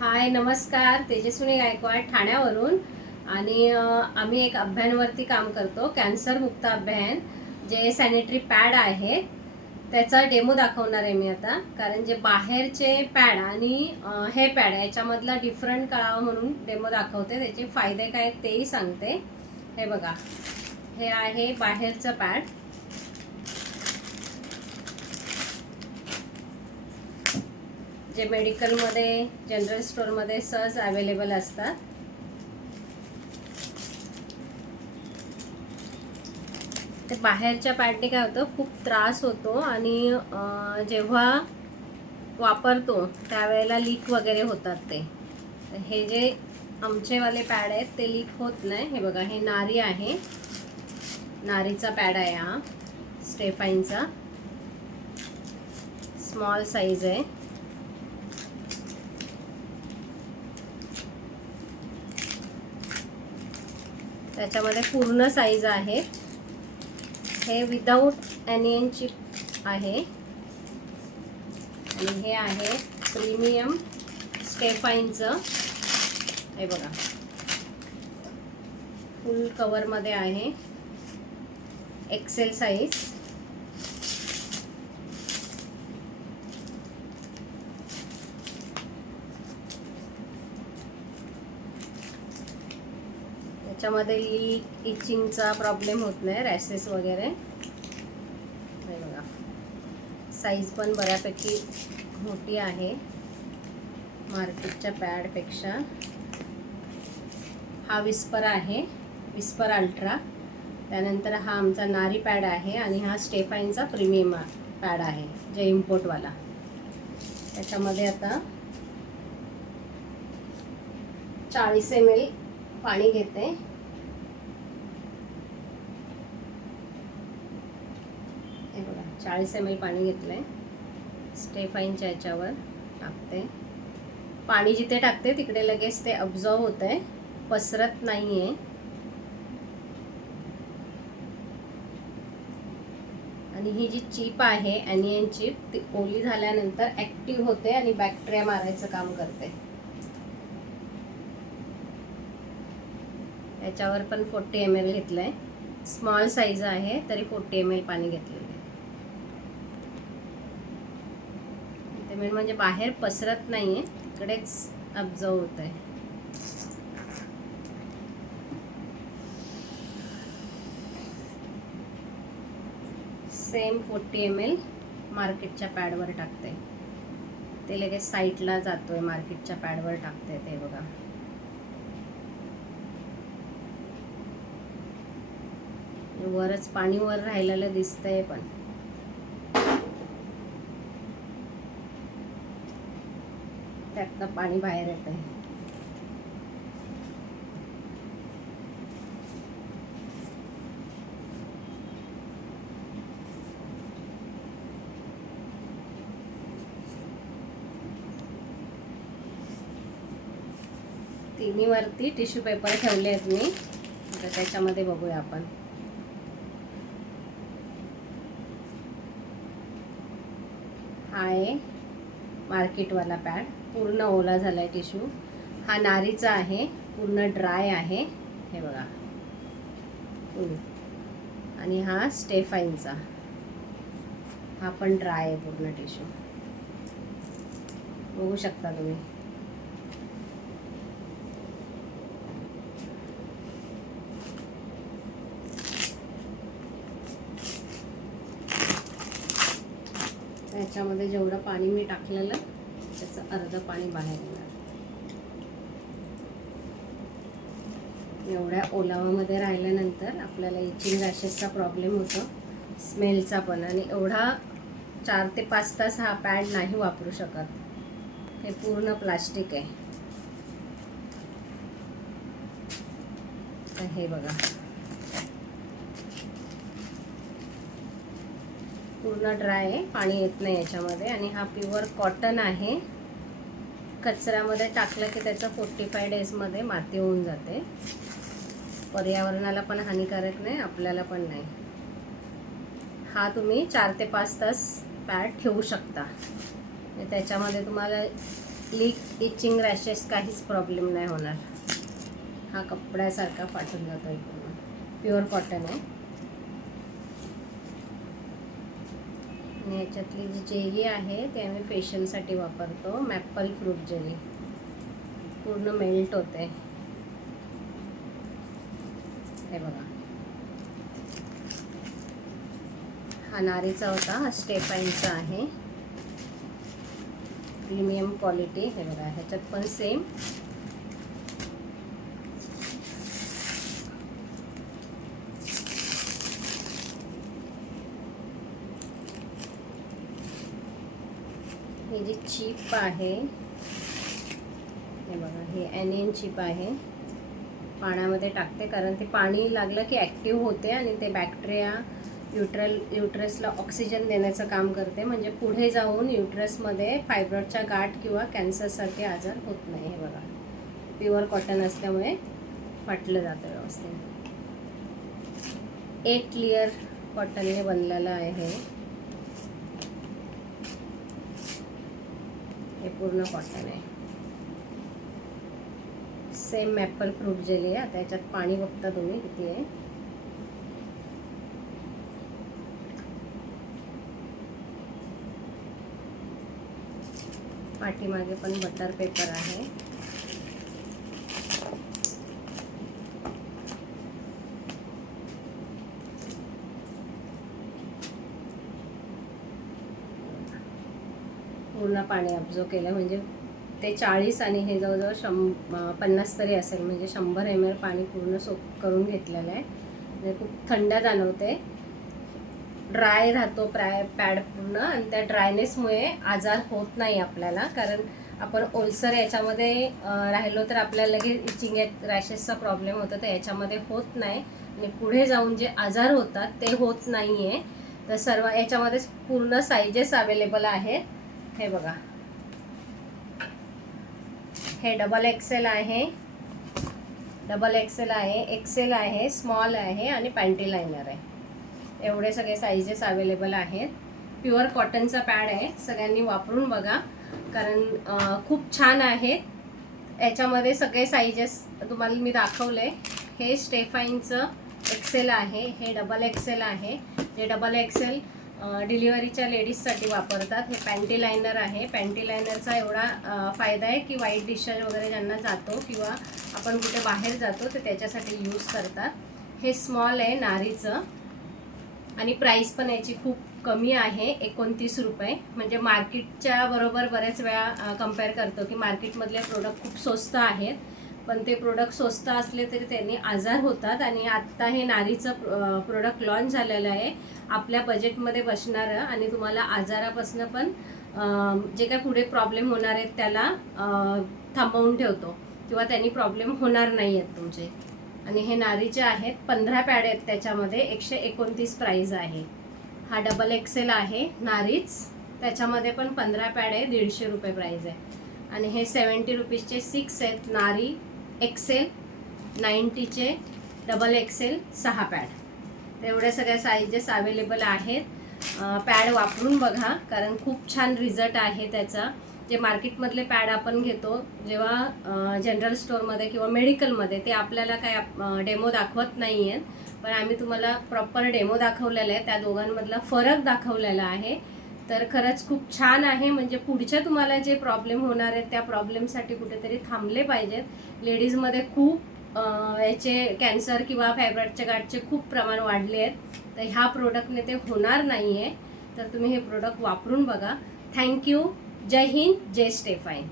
हाय नमस्कार, तेजस्विनी गायकवाड ठाण्यावरून. आणि आम्ही एक अभियानावरती काम करतो, कॅन्सर मुक्त अभियान. जे सॅनिटरी पॅड आहेत त्याचा डेमो दाखवणार आहे मी आता. कारण जे बाहेरचे पॅड आणि हे पॅड याच्यामधला डिफरंट कळावा म्हणून डेमो दाखवते. त्याचे फायदे काय तेही सांगते. हे बघा, हे आहे बाहेरचं पॅड. जे मेडिकलमध्ये, जनरल स्टोअरमध्ये सहज अवेलेबल असतात. ते बाहेरच्या पॅडने काय होतं, खूप त्रास होतो आणि जेव्हा वापरतो त्यावेळेला लीक वगैरे होतात ते. हे जे आमचेवाले पॅड आहेत ते लीक होत नाही. हे बघा, हे नारी आहे, नारीचा पॅड आहे हा, स्टेफाईनचा. स्मॉल साईज आहे. त्याच्यामध्ये पूर्ण साईज आहे. हे विदाऊट एनियन चिप आहे आणि हे आहे प्रीमियम स्टेफाईनचं. हे बघा, फुल कवरमध्ये आहे, एक्सेल साईज. त्याच्यामध्ये लीक, इचिंगचा प्रॉब्लेम होत नाही, रॅशेस वगैरे. हे बघा, साईज पण बऱ्यापैकी मोठी आहे मार्केटच्या पॅडपेक्षा. हा विस्पर आहे, विस्पर अल्ट्रा. त्यानंतर हा आमचा नारी पॅड आहे आणि हा स्टेफाईनचा प्रीमियम पॅड आहे, जे इम्पोर्टवाला. त्याच्यामध्ये आता 40 ml पाणी घेते. हे बघा, 40 ml पाणी घेतलंय. स्टेफाईनच्या याच्यावर टाकते. पाणी जिथे टाकते तिकडे लगेच ते अब्झॉर्व होत आहे, पसरत नाही आहे. आणि ही जी चिप आहे, एनियन चिप, ती ओली झाल्यानंतर ॲक्टिव्ह होते आणि बॅक्टेरिया मारायचं काम करते. याच्यावर पण 40 ml घेतलं आहे. स्मॉल साईज आहे तरी 40 ml पाणी घेतलेलं आहे. ते मेन म्हणजे बाहेर पसरत नाही आहे, तिकडेच अब्झॉर्व होत आहे. सेम 40 ml मार्केटच्या पॅडवर टाकते. ते लगेच साईडला जातोय, मार्केटच्या पॅडवर टाकते. ते बघा, वरच पाणी वर राहिलेलं दिसतंय, पण त्यातनं पाणी बाहेर येत आहे. तिन्ही वरती टिश्यू पेपर ठेवले आहेत मी. आता त्याच्यामध्ये बघूया आपण. हा आहे मार्केटवाला पॅड, पूर्ण ओला झाला आहे टिश्यू. हा नारीचा आहे, पूर्ण ड्राय आहे. हे बघा, आणि हा स्टेफाईनचा, हा पण ड्राय आहे पूर्ण टिश्यू. बघू शकता तुम्ही. त्याच्यामध्ये जेवढं पाणी मी टाकलेलं त्याचं अर्ध पाणी बाहेर येणार. एवढ्या ओलावामध्ये राहिल्यानंतर आपल्याला इचिंग रॅशेसचा प्रॉब्लेम होतो, स्मेलचा पण. आणि एवढा 4 ते 5 तास हा पॅड नाही वापरू शकत. हे पूर्ण प्लास्टिक आहे. हे बघा, पूर्ण ड्राय आहे, पाणी येत नाही याच्यामध्ये. आणि हा प्युअर कॉटन आहे. कचऱ्यामध्ये टाकलं की त्याचं 45 डेजमध्ये माती होऊन जाते. पर्यावरणाला पण हानिकारक नाही, आपल्याला पण नाही. हा तुम्ही 4 ते 5 तास पॅड ठेवू शकता. त्याच्यामध्ये तुम्हाला लीक, इचिंग, रॅशेस काहीच प्रॉब्लेम नाही होणार. हा कपड्यासारखा फाटून जातो एकदम. प्युअर कॉटन आहे. आणि याच्यातली जी जेली आहे ते आम्ही फेशियलसाठी वापरतो. Maple fruit jelly. पूर्ण मेल्ट होते. हे बघा, हा नारीचा होता, हा स्टेफाईनचा आहे. Premium quality. हे बघा, ह्याच्यात पण सेम. ही जी चिप आहे, हे बघा, हे एनियन चिप आहे. पाण्यामध्ये टाकते कारण ते पाणी लागलं की ॲक्टिव्ह होते आणि ते बॅक्टेरिया युट्रसला ऑक्सिजन देण्याचं काम करते. म्हणजे पुढे जाऊन युट्रसमध्ये फायब्रॉइडच्या गाठ किंवा कॅन्सरसारखे आजार होत नाही. हे बघा, प्युअर कॉटन असल्यामुळे फाटलं जातं व्यवस्थित. 8 लेयर कॉटनने बनलेलं आहे हे पूर्ण कॉटन आहे. सेम मॅपल फ्रूट जेली आहे. आता याच्यात पाणी बघता तुम्ही किती आहे. पाठीमागे पण बटर पेपर आहे. पूर्ण पाणी ऑब्झर्व केलं म्हणजे ते 40 आणि हे जवळजवळ 50 तरी असेल. म्हणजे 100 ml पाणी पूर्ण सोक करून घेतलेलं आहे. म्हणजे खूप थंड जाणवते. ड्राय राहतो पॅड पूर्ण आणि त्या ड्रायनेसमुळे आजार होत नाही आपल्याला. कारण आपण ओलसर याच्यामध्ये राहिलो तर आपल्याला लगेच इचिंग रॅशेसचा प्रॉब्लेम होतो. तर याच्यामध्ये होत नाही आणि पुढे जाऊन जे आजार होतात ते होत नाही आहे. तर सर्व याच्यामध्ये पूर्ण साईजेस अवेलेबल आहेत. हे बघा, हे डबल एक्सेल आहे, डबल एक्सेल आहे, एक्सेल आहे, स्मॉल आहे आणि पॅन्टी लायनर आहे. एवढे सगळे साईजेस अवेलेबल आहेत. प्युअर कॉटनचा पॅड आहे. सगळ्यांनी वापरून बघा कारण खूप छान आहेत. याच्यामध्ये सगळे साईजेस तुम्हाला मी दाखवले. हे स्टेफाईनचं एक्सेल आहे, हे डबल एक्सेल आहे. जे डबल एक्सेल डिलिव्हरीच्या लेडीजसाठी वापरतात. हे पॅन्टी लायनर आहे. पॅन्टी लायनरचा एवढा फायदा आहे की वाईट डिस्चार्ज वगैरे ज्यांना जातो किंवा आपण कुठे बाहेर जातो तर त्याच्यासाठी यूज करतात. हे स्मॉल आहे नारीचं आणि प्राईस पण याची खूप कमी आहे, 29 रुपये. म्हणजे मार्केटच्या बरोबर बऱ्याच वेळा कम्पेअर करतो की मार्केटमधले प्रोडक्ट खूप स्वस्त आहेत, पण ते प्रोडक्ट स्वस्त असले तरी त्यांनी आजार होतात. आणि आत्ता हे नारीचं प्रोडक्ट लॉन्च झालेलं आहे, आपल्या बजेटमध्ये बसणारं आणि तुम्हाला आजारापासून पण जे काय पुढे प्रॉब्लेम होणार आहेत त्याला थांबवून ठेवतो किंवा त्यांनी प्रॉब्लेम होणार नाही आहेत तुमचे. आणि हे नारीचे आहेत. 15 पॅड आहेत त्याच्यामध्ये. 129 प्राईज आहे. हा डबल एक्सेल आहे नारीच, त्याच्यामध्ये पण 15 पॅड आहे. 150 रुपये प्राईज आहे. आणि हे 70 रुपीजचे 6 आहेत नारी एक्सेल. 90चे डबल एक्सेल 6 पॅड. तेवढ्या सगळ्या साईजेस अवेलेबल आहेत. पॅड वापरून बघा कारण खूप छान रिझल्ट आहे त्याचा. जे मार्केटमधले पॅड आपण घेतो जेव्हा जनरल स्टोअरमध्ये किंवा मेडिकलमध्ये, ते आपल्याला काय डेमो दाखवत नाही आहेत, पण आम्ही तुम्हाला प्रॉपर डेमो दाखवलेला आहे. त्या दोघांमधला फरक दाखवलेला आहे. तर खरंच खूप छान आहे. म्हणजे पुढच्या तुम्हाला जे प्रॉब्लेम होणार आहेत त्या प्रॉब्लेमसाठी कुठेतरी थांबले पाहिजेत. लेडीजमध्ये खूप याचे कॅन्सर किंवा फायब्रॉइडच्या गाठचे खूप प्रमाण वाढले आहेत. तर ह्या प्रोडक्टने ते होणार नाही आहे. तर तुम्ही हे प्रोडक्ट वापरून बघा. थँक्यू. जय हिंद, जय स्टेफाईन.